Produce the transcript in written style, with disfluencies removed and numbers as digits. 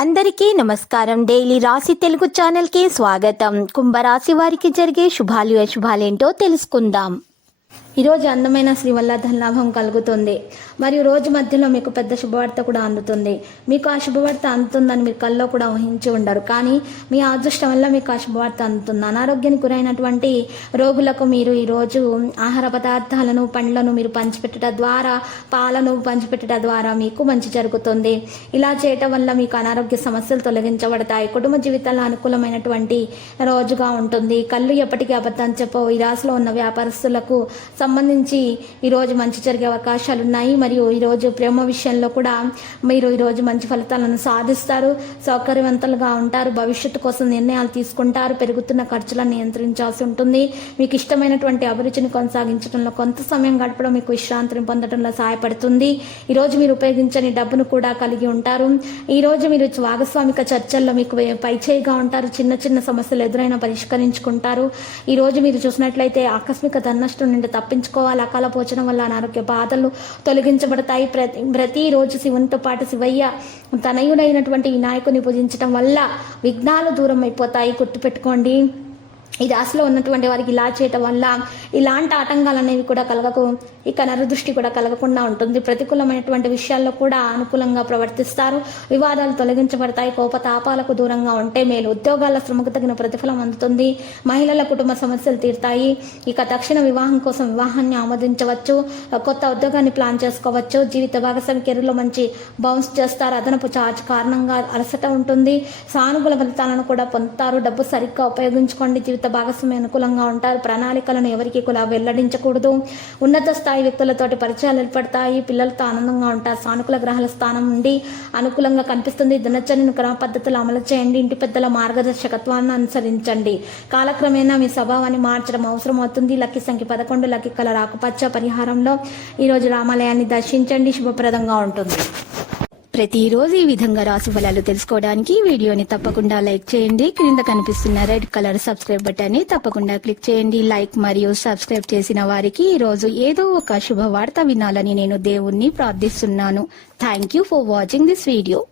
అందరికీ నమస్కారం. డైలీ రాశి తెలుగు ఛానల్కి స్వాగతం. కుంభరాశి వారికి జరిగే శుభాలు అశుభాలేంటో తెలుసుకుందాం. ఈరోజు అందమైన శ్రీ వల్ల ధనలాభం కలుగుతుంది. మరియు రోజు మధ్యలో మీకు పెద్ద శుభవార్త కూడా అందుతుంది. మీకు ఆ శుభవార్త అందుతుందని మీరు కల్లో కూడా ఊహించి ఉండరు, కానీ మీ అదృష్టం వల్ల మీకు ఆ శుభవార్త అందుతుంది. అనారోగ్యానికి గురైనటువంటి రోగులకు మీరు ఈరోజు ఆహార పదార్థాలను, పండ్లను మీరు పంచిపెట్టడం ద్వారా, పాలను పంచిపెట్టడం ద్వారా మీకు మంచి జరుగుతుంది. ఇలా చేయటం వల్ల మీకు అనారోగ్య సమస్యలు తొలగించబడతాయి. కుటుంబ జీవితంలో అనుకూలమైనటువంటి రోజుగా ఉంటుంది. కళ్ళు ఎప్పటికీ అబద్ధం చెప్పవు. ఈ రాశిలో ఉన్న వ్యాపారస్తులకు సంబంధించి ఈరోజు మంచి జరిగే అవకాశాలు ఉన్నాయి. మరియు ఈరోజు ప్రేమ విషయంలో కూడా మీరు ఈరోజు మంచి ఫలితాలను సాధిస్తారు. సౌకర్యవంతులుగా ఉంటారు. భవిష్యత్తు కోసం నిర్ణయాలు తీసుకుంటారు. పెరుగుతున్న ఖర్చులను నియంత్రించాల్సి ఉంటుంది. మీకు ఇష్టమైనటువంటి అభిరుచిని కొనసాగించడంలో కొంత సమయం గడపడం మీకు విశ్రాంతిని పొందడంలో సహాయపడుతుంది. ఈరోజు మీరు ఉపయోగించని డబ్బును కూడా కలిగి ఉంటారు. ఈరోజు మీరు భాగస్వామిక చర్చల్లో మీకు పైచేయిగా ఉంటారు. చిన్న చిన్న సమస్యలు ఎదురైనా పరిష్కరించుకుంటారు. ఈరోజు మీరు చూసినట్లయితే ఆకస్మిక ధననష్టం నుండి తప్పించుకోవాలి. అకాల పోచడం వల్ల అనారోగ్య బాధలు తొలగించబడతాయి. ప్రతిరోజు శివునితో పాటు శివయ్య తనయుడైనటువంటి వినాయకుని పూజించడం వల్ల విఘ్నాలు దూరం అయిపోతాయి. గుర్తుపెట్టుకోండి. ఈ రాశిలో ఉన్నటువంటి వారికి ఇలా చేయటం వల్ల ఇలాంటి ఆటంకాలు అనేవి కూడా కలగకు, ఇక నరదృష్టి కూడా కలగకుండా ఉంటుంది. ప్రతికూలమైనటువంటి విషయాల్లో కూడా అనుకూలంగా ప్రవర్తిస్తారు. వివాదాలు తొలగించబడతాయి. కోపతాపాలకు దూరంగా ఉంటే మేలు. ఉద్యోగాల శ్రమకు తగిన ప్రతిఫలం అందుతుంది. మహిళల కుటుంబ సమస్యలు తీరుతాయి. ఇక తక్షణ వివాహం కోసం వివాహాన్ని ఆమోదించవచ్చు. కొత్త ఉద్యోగాన్ని ప్లాన్ చేసుకోవచ్చు. జీవిత భాగస్వామి కెరీర్లో మంచి బౌన్స్ చేస్తారు. అదనపు ఛార్జ్ కారణంగా అలసట ఉంటుంది. సానుకూల ఫలితాలను కూడా పొందుతారు. డబ్బు సరిగ్గా ఉపయోగించుకోండి. జీవిత భాగస్వామి అనుకూలంగా ఉంటారు. ప్రణాళికలను ఎవరికి కూడా వెల్లడించకూడదు. ఉన్నత స్థాయి వ్యక్తులతోటి పరిచయాలు ఏర్పడతాయి. పిల్లలతో ఆనందంగా ఉంటారు. సానుకూల గ్రహాల స్థానం నుండి అనుకూలంగా కనిపిస్తుంది. దినచర్యను క్రమ పద్ధతులు అమలు చేయండి. ఇంటి పెద్దల మార్గదర్శకత్వాన్ని అనుసరించండి. కాలక్రమేణా మీ స్వభావాన్ని మార్చడం అవసరం అవుతుంది. లక్కీ సంఖ్య 11. లక్కీ కలర్ ఆకుపచ్చ. పరిహారంలో ఈరోజు రామాలయాన్ని దర్శించండి. శుభప్రదంగా ఉంటుంది. ప్రతిరోజు ఈ విధంగా రాశి ఫలాలు తెలుసుకోవడానికి వీడియోని తప్పకుండా లైక్ చేయండి. క్రింద కనిపిస్తున్న రెడ్ కలర్ సబ్స్క్రైబ్ బటన్ ని తప్పకుండా క్లిక్ చేయండి. లైక్ మరియు సబ్స్క్రైబ్ చేసిన వారికి ఈ రోజు ఏదో ఒక శుభవార్త వినాలని నేను దేవుణ్ణి ప్రార్థిస్తున్నాను. Thank you for watching this video.